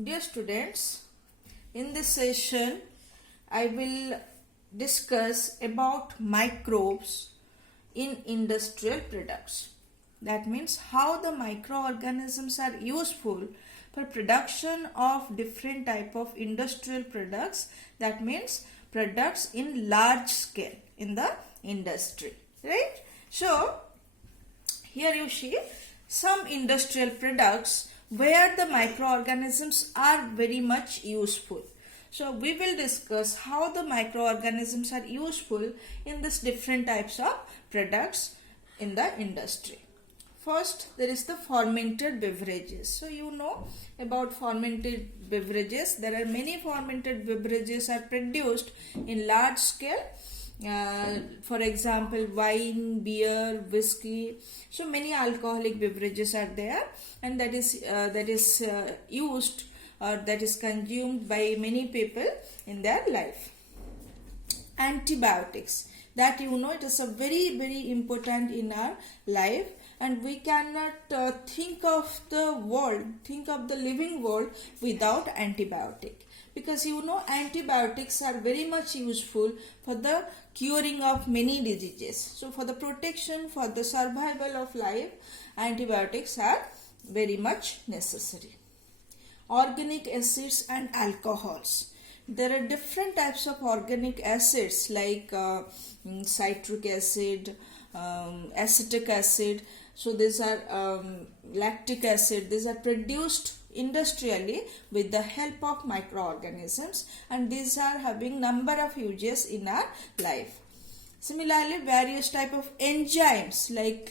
Dear students, in this session I will discuss about microbes in industrial products. That means how the microorganisms are useful for production of different type of industrial products. That means products in large scale in the industry, right? So here you see some industrial products where the microorganisms are very much useful. So we will discuss how the microorganisms are useful in this different types of products in the industry. First, there is the fermented beverages. So you know about fermented beverages. There are many fermented beverages are produced in large scale. For example, wine, beer, whiskey. So many alcoholic beverages are there, and that is used or that is consumed by many people in their life. Antibiotics, that you know, it is a very important in our life, and we cannot think of the living world without antibiotic, because you know antibiotics are very much useful for the curing of many diseases. So for the protection, for the survival of life, antibiotics are very much necessary. Organic acids and alcohols. There are different types of organic acids like citric acid, acetic acid. So these are lactic acid. These are produced industrially with the help of microorganisms, and these are having number of uses in our life. Similarly, various type of enzymes like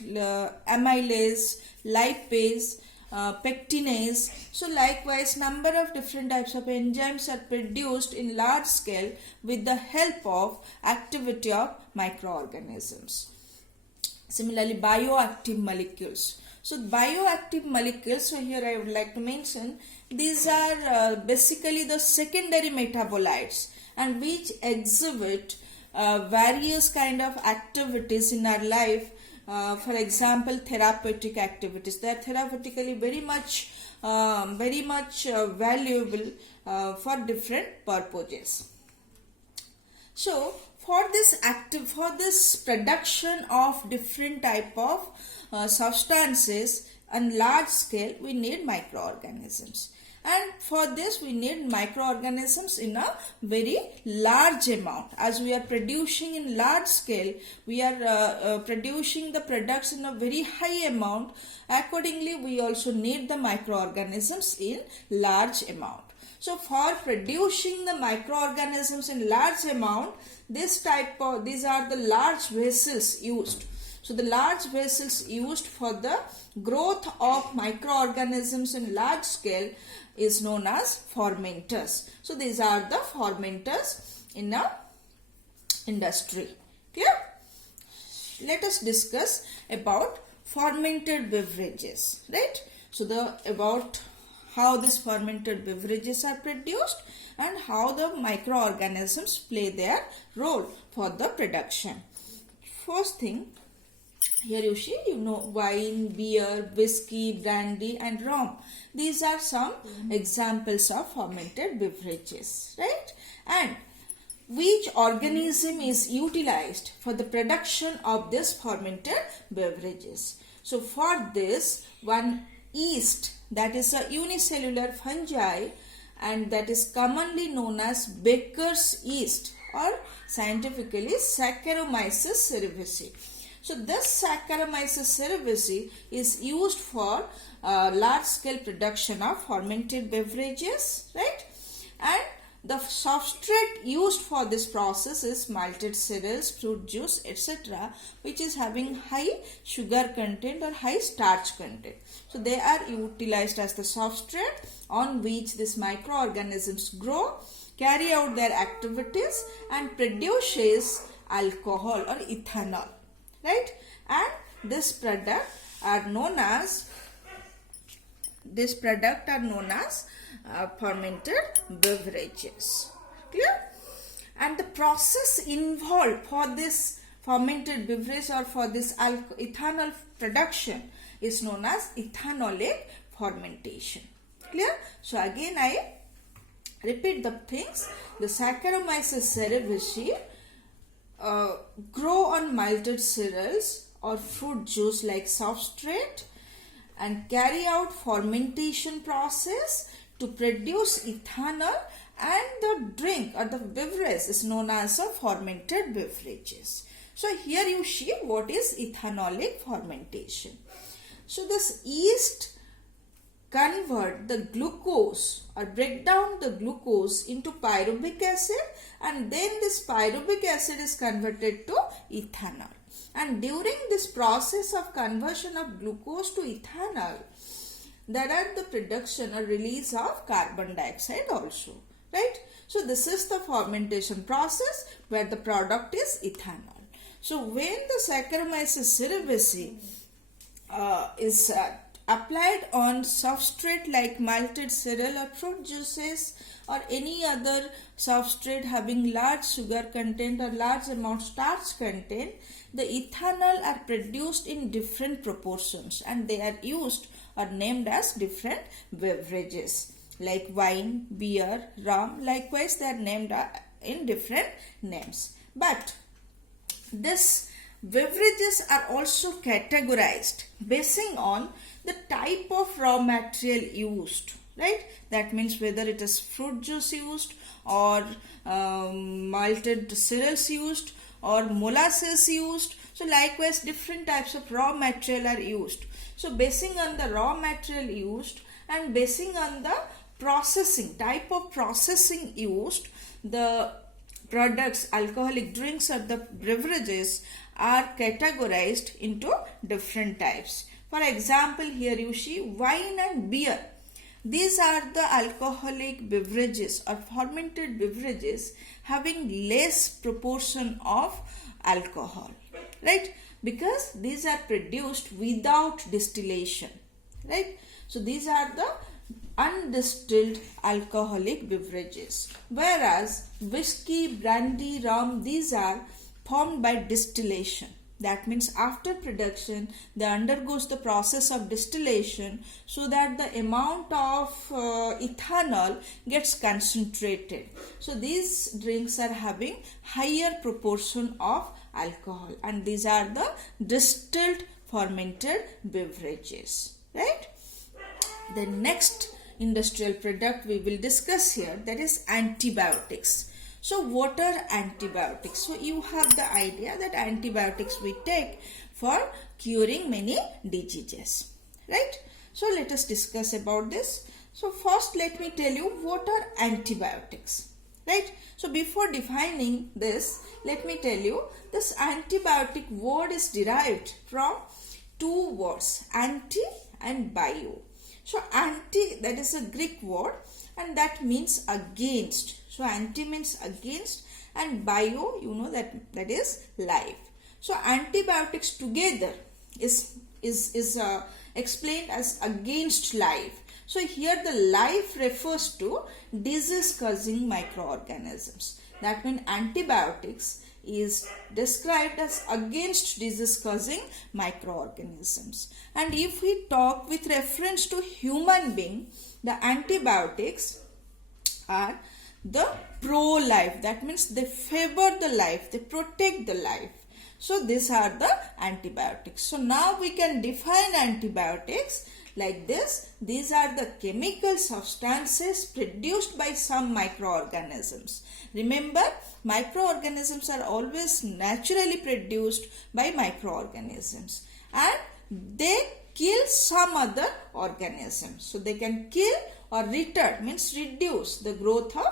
amylase, lipase, pectinase. So likewise, number of different types of enzymes are produced in large scale with the help of activity of microorganisms. Similarly, bioactive molecules. So bioactive molecules, so here I would like to mention, these are basically the secondary metabolites, and which exhibit various kind of activities in our life. For example, therapeutic activities. They are therapeutically very much valuable for different purposes. So for this production of different type of substances on large scale, we need microorganisms, and for this we need microorganisms in a very large amount. As we are producing in large scale, we are producing the products in a very high amount. Accordingly, we also need the microorganisms in large amount. So for producing the microorganisms in large amount, these are the large vessels used. So the large vessels used for the growth of microorganisms in large scale is known as fermenters. So these are the fermenters in a industry. Clear? Let us discuss about fermented beverages, right? So about how these fermented beverages are produced and how the microorganisms play their role for the production. First thing, here you see, you know, wine, beer, whiskey, brandy and rum. These are some examples of fermented beverages, right? And which organism is utilized for the production of this fermented beverages? So for this, one yeast, that is a unicellular fungi, and that is commonly known as baker's yeast, or scientifically Saccharomyces cerevisiae. So this Saccharomyces cerevisiae is used for large scale production of fermented beverages, right? And the substrate used for this process is malted cereals, fruit juice, etc., which is having high sugar content or high starch content. So they are utilized as the substrate on which these microorganisms grow, carry out their activities and produces alcohol or ethanol, right? And this product are known as fermented beverages. Clear? And the process involved for this fermented beverage or for this ethanol production is known as ethanolic fermentation. Clear? So again I repeat the things. The Saccharomyces cerevisiae grow on malted cereals or fruit juice like substrate and carry out fermentation process to produce ethanol, and the drink or the beverage is known as a fermented beverages. So here you see what is ethanolic fermentation. So this yeast convert the glucose or break down the glucose into pyruvic acid, and then this pyruvic acid is converted to ethanol. And during this process of conversion of glucose to ethanol, there are the production or release of carbon dioxide also, right? So this is the fermentation process where the product is ethanol. So when the Saccharomyces cerevisiae is applied on substrate like malted cereal or fruit juices or any other substrate having large sugar content or large amount starch content, the ethanol are produced in different proportions and they are used or named as different beverages like wine, beer, rum. Likewise, they are named in different names. But these beverages are also categorized basing on the type of raw material used, right? That means whether it is fruit juice used or malted cereals used or molasses used. So likewise different types of raw material are used. So basing on the raw material used and basing on the processing, type of processing used, the products, alcoholic drinks or the beverages are categorized into different types. For example, here you see wine and beer. These are the alcoholic beverages or fermented beverages having less proportion of alcohol, right? Because these are produced without distillation, right? So these are the undistilled alcoholic beverages. Whereas whiskey, brandy, rum, these are formed by distillation. That means after production, they undergoes the process of distillation so that the amount of ethanol gets concentrated. So these drinks are having higher proportion of alcohol, and these are the distilled fermented beverages, right? The next industrial product we will discuss here, that is antibiotics. So what are antibiotics? So you have the idea that antibiotics we take for curing many diseases, right? So let us discuss about this. So first let me tell you what are antibiotics, right? So before defining this, let me tell you this antibiotic word is derived from two words, anti and bio. So anti, that is a Greek word and that means against. So anti means against and bio, you know that is life. So antibiotics together is explained as against life. So here the life refers to disease causing microorganisms. That means antibiotics is described as against disease causing microorganisms. And if we talk with reference to human being, the antibiotics are the pro-life. That means they favor the life, they protect the life. So these are the antibiotics. So now we can define antibiotics like this. These are the chemical substances produced by some microorganisms. Remember, microorganisms are always naturally produced by microorganisms and they kill some other organisms. So they can kill or retard, means reduce the growth of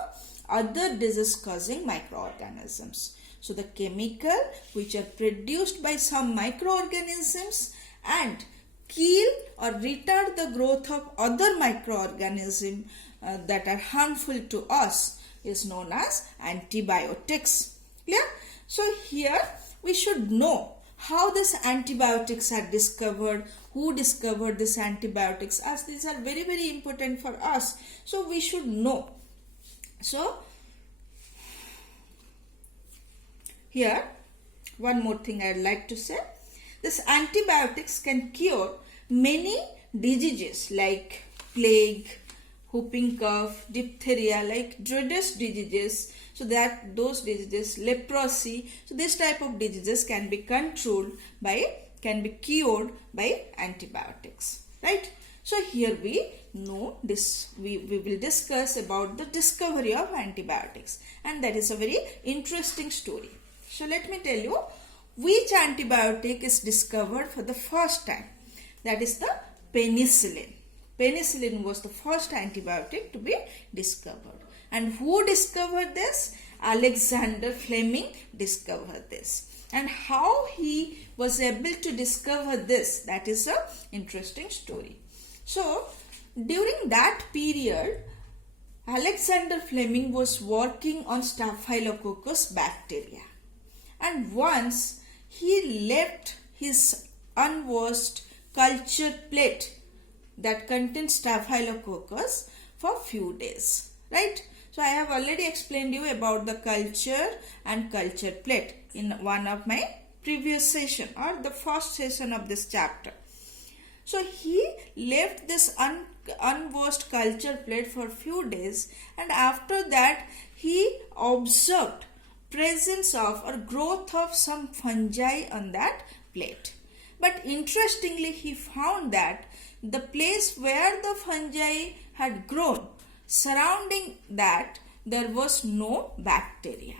other disease causing microorganisms. So the chemical which are produced by some microorganisms and kill or retard the growth of other microorganisms that are harmful to us is known as antibiotics. Clear? So here we should know how these antibiotics are discovered, who discovered these antibiotics, as these are very, very important for us. So we should know. So here one more thing I would like to say. This antibiotics can cure many diseases like plague, whooping cough, diphtheria, like dreaded diseases. So that those diseases, leprosy, so this type of diseases can be cured by antibiotics, right? So here we know this, we will discuss about the discovery of antibiotics, and that is a very interesting story. So let me tell you which antibiotic is discovered for the first time. That is the penicillin. Penicillin was the first antibiotic to be discovered. And who discovered this? Alexander Fleming discovered this. And how he was able to discover this, that is a interesting story. So during that period, Alexander Fleming was working on Staphylococcus bacteria. And once he left his unwashed culture plate that contains Staphylococcus for few days, right? So I have already explained you about the culture and culture plate in one of my previous session or the first session of this chapter. So he left this unwashed culture plate for few days, and after that he observed presence of or growth of some fungi on that plate. But interestingly, he found that the place where the fungi had grown, surrounding that there was no bacteria.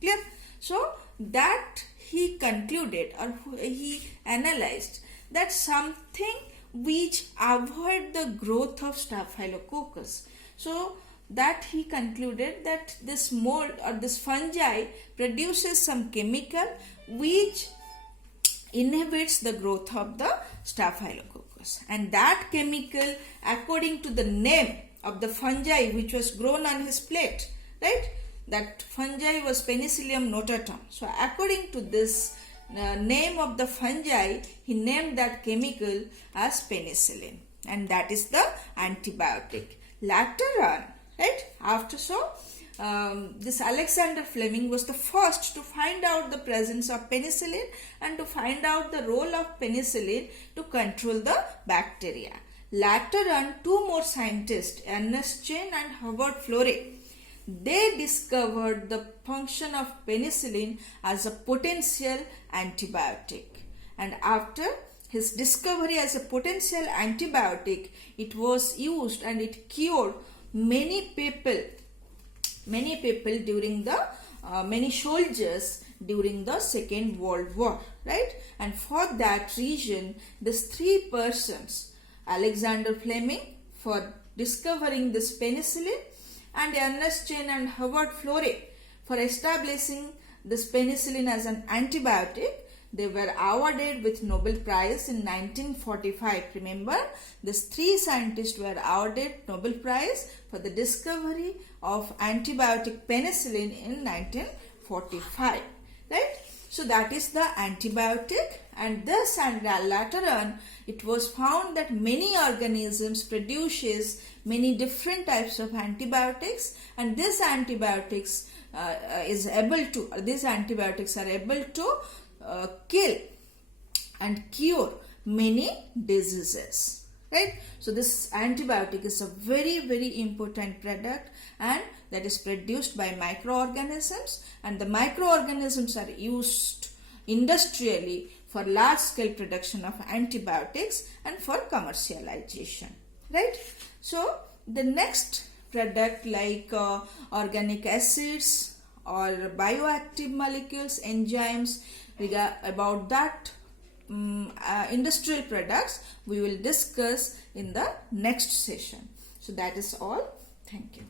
Clear? So that he concluded, or he analyzed, that something which avoid the growth of Staphylococcus. So that he concluded that this mold or this fungi produces some chemical which inhibits the growth of the Staphylococcus. And that chemical, according to the name of the fungi which was grown on his plate, right? That fungi was Penicillium notatum. So according to this name of the fungi, he named that chemical as penicillin, and that is the antibiotic. Later on, right, after this Alexander Fleming was the first to find out the presence of penicillin and to find out the role of penicillin to control the bacteria. Later on, two more scientists, Ernest Chain and Howard Florey, they discovered the function of penicillin as a potential antibiotic. And after his discovery as a potential antibiotic, it was used and it cured many people during the many soldiers during the Second World War, right? And for that reason, these three persons, Alexander Fleming for discovering this penicillin, and Ernest Chain and Howard Florey for establishing this penicillin as an antibiotic, they were awarded with Nobel Prize in 1945. Remember, these three scientists were awarded Nobel Prize for the discovery of antibiotic penicillin in 1945. Right? So that is the antibiotic, and this and later on it was found that many organisms produces many different types of antibiotics, and these antibiotics are able to kill and cure many diseases, right? So this antibiotic is a very, very important product, and that is produced by microorganisms, and the microorganisms are used industrially for large scale production of antibiotics and for commercialization, right? So the next product like organic acids or bioactive molecules, enzymes, about that industrial products we will discuss in the next session. So that is all. Thank you.